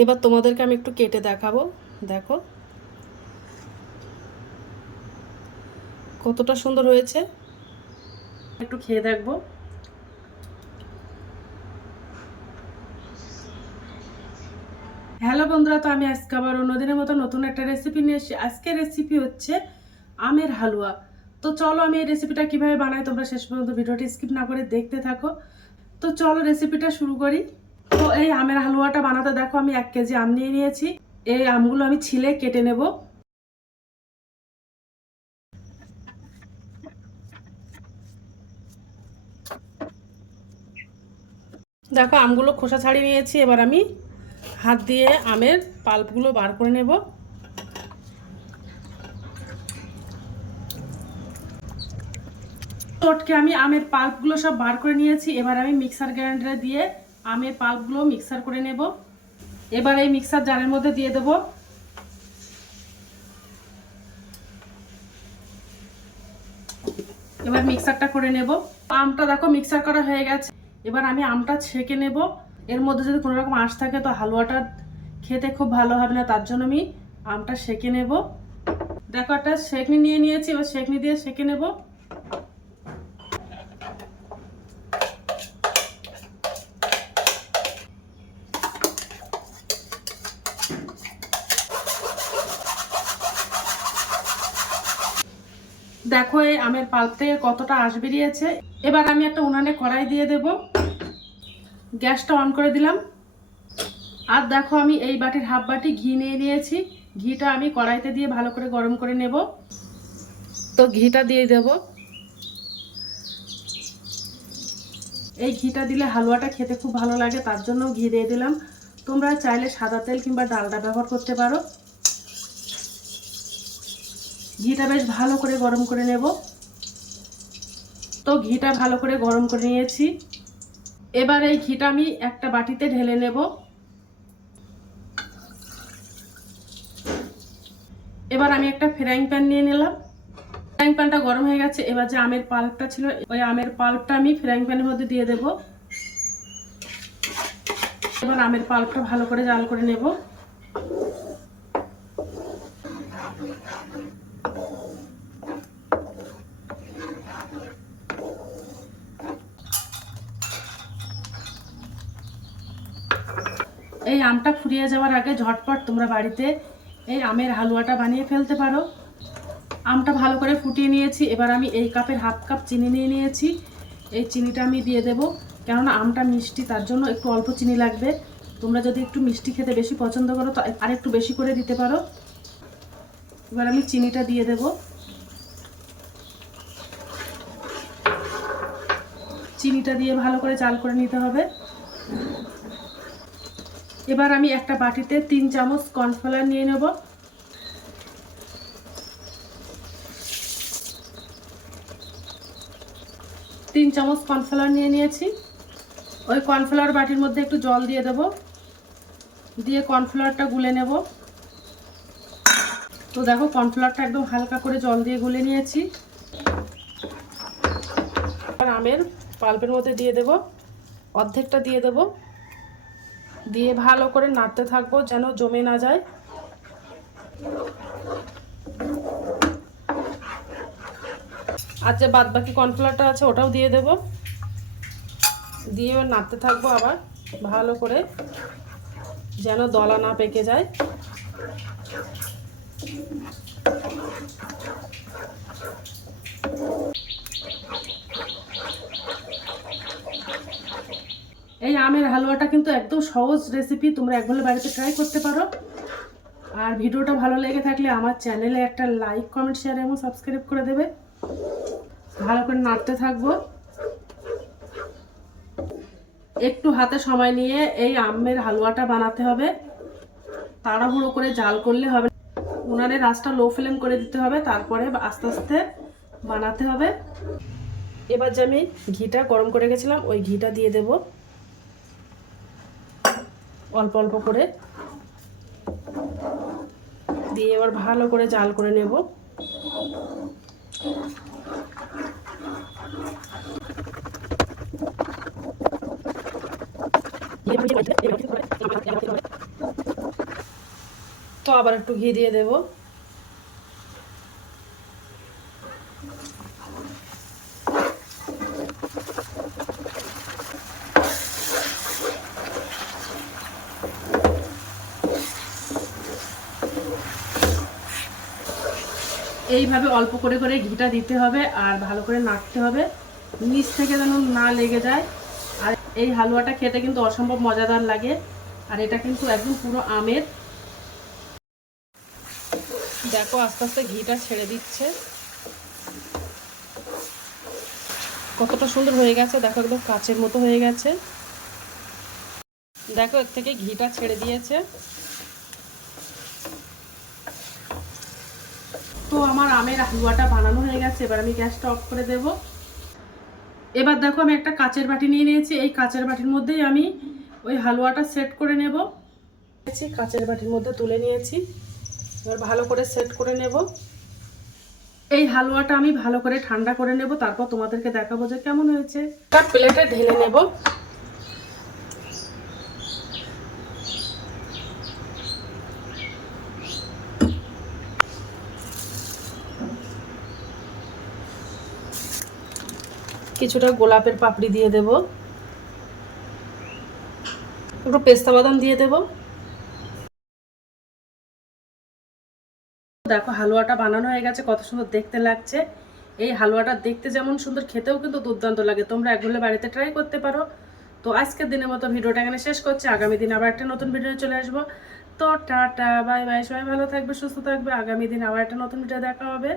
এবার তোমাদেরকে আমি একটু কেটে দেখাবো। দেখো। কতটা সুন্দর হয়েছে। একটু খেয়ে দেখব। হ্যালো বন্ধুরা, তো আমি আজকে আবার অন্যদিনের মতো নতুন একটা রেসিপি নিয়ে এসেছি। আজকের রেসিপি হচ্ছে আমের হালুয়া। তো চলো আমি এই রেসিপিটা কীভাবে বানাই, তোমরা শেষ পর্যন্ত ভিডিওটি স্কিপ না করে দেখতে থাকো। তো চলো রেসিপিটা শুরু করি। তো এই আমের হালুয়াটা বানাতে দেখো, আমি এক কেজি আম নিয়ে নিয়েছি। এই আমগুলো আমি ছিলে কেটে নেব। দেখো, আমগুলো খোসা ছাড়িয়ে নিয়েছি, এবার আমি হাত দিয়ে আমের পাল্পগুলো বার করে নেব। চটকে আমি আমের পাল্পগুলো সব বার করে নিয়েছি, এবার আমি মিক্সার গ্রাইন্ডারে দিয়ে আমের পাল্পগুলো মিক্সার করে নেব। এবার এই মিক্সার জারের মধ্যে দিয়ে দেব। এবার মিক্সারটা করে নেব। আমটা দেখো মিক্সার করা হয়ে গেছে। এবার আমি আমটা ছেঁকে নেব। এর মধ্যে যদি কোনো রকম আঁশ থাকে তো হালুয়াটা খেতে খুব ভালো হবে না, তার জন্য আমি আমটা সেঁকে নেব। দেখো একটা সেকনি নিয়ে নিয়েছি, এবার সেকনি দিয়ে সেঁকে নেব। দেখো এই আমের পাল্প থেকে কতটা আঁশ বেরিয়েছে। এবার আমি একটা উনানে কড়াই দিয়ে দেব। গ্যাসটা অন করে দিলাম। আর দেখো আমি এই বাটির হাফ বাটি ঘি নিয়ে নিয়েছি। ঘিটা আমি কড়াইতে দিয়ে ভালো করে গরম করে নেব। তো ঘিটা দিয়ে দেব। এই ঘিটা দিলে হালুয়াটা খেতে খুব ভালো লাগে, তার জন্য ঘি দিয়ে দিলাম। তোমরা চাইলে সাদা তেল কিংবা ডালটা ব্যবহার করতে পারো। ঘিটা বেশ ভালো করে গরম করে নেব। তো ঘিটা ভালো করে গরম করে নিয়েছি। এবার এই ঘিটা আমি একটা বাটিতে ঢেলে নেব। এবার আমি একটা ফ্রাইং প্যান নিয়ে নিলাম। ফ্রাইং প্যানটা গরম হয়ে গেছে, এবার যে আমের পাল্পটা ছিল, ওই আমের পাল্পটা আমি ফ্রাইং প্যানের মধ্যে দিয়ে দেব। এবার আমের পাল্পটা ভালো করে জাল করে নেব। এই আমটা ফুরিয়ে যাওয়ার আগে ঝটপট তোমরা বাড়িতে এই আমের হালুয়াটা বানিয়ে ফেলতে পারো। আমটা ভালো করে ফুটিয়ে নিয়েছি। এবার আমি এই কাপের হাফ কাপ চিনি নিয়ে নিয়েছি। এই চিনিটা আমি দিয়ে দেব। কেননা আমটা মিষ্টি, তার জন্য একটু অল্প চিনি লাগবে। তোমরা যদি একটু মিষ্টি খেতে বেশি পছন্দ করো, তো আর একটু বেশি করে দিতে পারো। এবার আমি চিনিটা দিয়ে দেব। চিনিটা দিয়ে ভালো করে চাল করে নিতে হবে। এবার আমি একটা বাটিতে তিন চামচ কর্নফ্লাওয়ার নিয়ে নেব। তিন চামচ কর্নফ্লাওয়ার নিয়ে নিয়েছি। ওই কর্নফ্লাওয়ার বাটির মধ্যে একটু জল দিয়ে দেব। দিয়ে কর্নফ্লাওয়ারটা গুলে নেব। তো দেখো, কর্নফ্লাওয়ারটা একদম হালকা করে জল দিয়ে গুলে নিয়েছি। আমের পাল্পের মধ্যে দিয়ে দেব। অর্ধেকটা দিয়ে দেবো। দিয়ে ভালো করে নাড়তে থাকব যেন জমে না যায়। আর যে বাদ বাকি কর্নফ্লাওয়ারটা আছে, ওটাও দিয়ে দেব। দিয়ে নাড়তে থাকব আবার, ভালো করে যেন দলা না পেকে যায়। এই আমের হালুয়াটা কিন্তু একদম সহজ রেসিপি তোমরা একবার বাড়িতে ট্রাই করতে পারো। আর ভিডিওটা ভালো লেগে থাকলে আমার চ্যানেলে একটা লাইক কমেন্ট শেয়ার এবং সাবস্ক্রাইব করে দেবে। ভালো করে নাড়তে থাকব। একটু হাতে সময় নিয়ে এই আমের হালুয়াটা বানাতে হবে। তাড়াহুড়ো করে জাল করলে হবে উনানের রাসটা লো ফ্লেম করে দিতে হবে, তারপরে আস্তে আস্তে বানাতে হবে। এবার যে আমি ঘিটা গরম করে গেছিলাম ওই ঘিটা দিয়ে দেবো। অল্প অল্প করে। দিয়ে এবার ভালো করে জাল করে নেব। তো আবার একটু ঘি দিয়ে দেব। এইভাবে অল্প করে করে ঘিটা দিতে হবে আর ভালো করে নাড়তে হবে। নিচ থেকে যেন না লেগে যায়। আর এই হালুয়াটা খেতে কিন্তু অসম্ভব মজাদার লাগে। আর এটা কিন্তু একদম পুরো আমের। দেখো, আস্তে আস্তে ঘিটা ছেড়ে দিচ্ছে। কতটা সুন্দর হয়ে গেছে। দেখো, একদম কাচের মতো হয়ে গেছে। দেখো, এর থেকে ঘিটা ছেড়ে দিয়েছে। আমার আমের হালুয়াটা বানানো হয়ে গেছে, এবার আমি গ্যাসটা অফ করে দেব। এবার দেখো আমি একটা কাচের বাটি নিয়ে নিয়েছি, এই কাচের বাটির মধ্যেই আমি ওই হালুয়াটা সেট করে নেব। কাচের বাটির মধ্যে তুলে নিয়েছি, এবার ভালো করে সেট করে নেব। এই হালুয়াটা আমি ভালো করে ঠান্ডা করে নেব, তারপর তোমাদেরকে দেখাবো যে কেমন হয়েছে। তার প্লেটে ঢেলে নেব। কিছুটা গোলাপের পাপড়ি দিয়ে দেব। একটু পেস্তা বাদাম দিয়ে দেব। দেখো, হালুয়াটা বানানো হয়ে গেছে, কত সুন্দর দেখতে লাগছে। এই হালুয়াটা দেখতে যেমন সুন্দর, খেতেও কিন্তু দুর্দান্ত লাগে। তোমরা একগুলো বাড়িতে ট্রাই করতে পারো। তো আজকের দিনের মতো ভিডিওটা এখানে শেষ করছি। আগামী দিন আবার একটা নতুন ভিডিও চলে আসব। তো টাটা বাই বাই সবাই ভালো থাকবে, সুস্থ থাকবে। আগামী দিন আবার একটা নতুন ভিডিও দেখা হবে।